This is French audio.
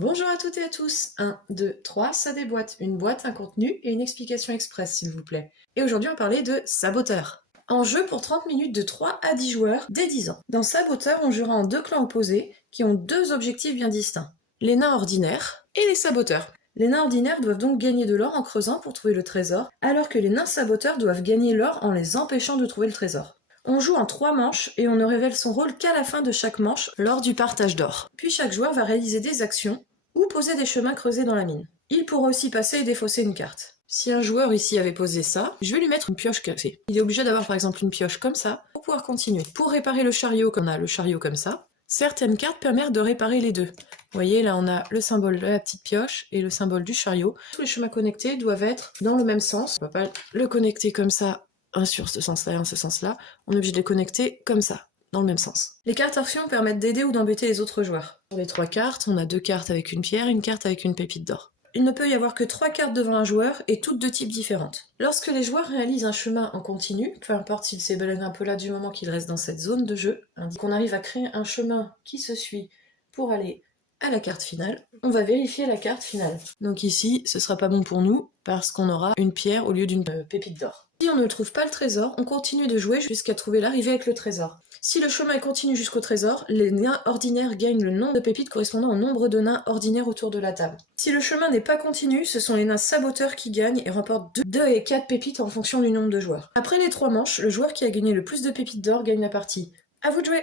Bonjour à toutes et à tous. 1, 2, 3, ça déboîte. Une boîte, un contenu et une explication express, s'il vous plaît. Et aujourd'hui, on va parler de Saboteur. En jeu pour 30 minutes de 3 à 10 joueurs dès 10 ans. Dans Saboteur, on jouera en deux clans opposés qui ont deux objectifs bien distincts. Les nains ordinaires et les saboteurs. Les nains ordinaires doivent donc gagner de l'or en creusant pour trouver le trésor, alors que les nains saboteurs doivent gagner l'or en les empêchant de trouver le trésor. On joue en 3 manches et on ne révèle son rôle qu'à la fin de chaque manche lors du partage d'or. Puis chaque joueur va réaliser des actions ou poser des chemins creusés dans la mine. Il pourra aussi passer et défausser une carte. Si un joueur ici avait posé ça, je vais lui mettre une pioche cassée. Il est obligé d'avoir par exemple une pioche comme ça pour pouvoir continuer. Pour réparer le chariot, comme on a le chariot comme ça, certaines cartes permettent de réparer les deux. Vous voyez, là on a le symbole de la petite pioche et le symbole du chariot. Tous les chemins connectés doivent être dans le même sens. On ne va pas le connecter comme ça, un sur ce sens-là et un ce sens-là. On est obligé de les connecter comme ça, dans le même sens. Les cartes actions permettent d'aider ou d'embêter les autres joueurs. Sur les 3 cartes, on a 2 cartes avec une pierre et une carte avec une pépite d'or. Il ne peut y avoir que 3 cartes devant un joueur et toutes de types différentes. Lorsque les joueurs réalisent un chemin en continu, peu importe s'il s'ébalonne un peu là du moment qu'il reste dans cette zone de jeu, qu'on arrive à créer un chemin qui se suit pour aller à la carte finale, on va vérifier la carte finale. Donc ici, ce sera pas bon pour nous parce qu'on aura une pierre au lieu d'une pépite d'or. Si on ne trouve pas le trésor, on continue de jouer jusqu'à trouver l'arrivée avec le trésor. Si le chemin continue jusqu'au trésor, les nains ordinaires gagnent le nombre de pépites correspondant au nombre de nains ordinaires autour de la table. Si le chemin n'est pas continu, ce sont les nains saboteurs qui gagnent et remportent 2 et 4 pépites en fonction du nombre de joueurs. Après les 3 manches, le joueur qui a gagné le plus de pépites d'or gagne la partie. À vous de jouer!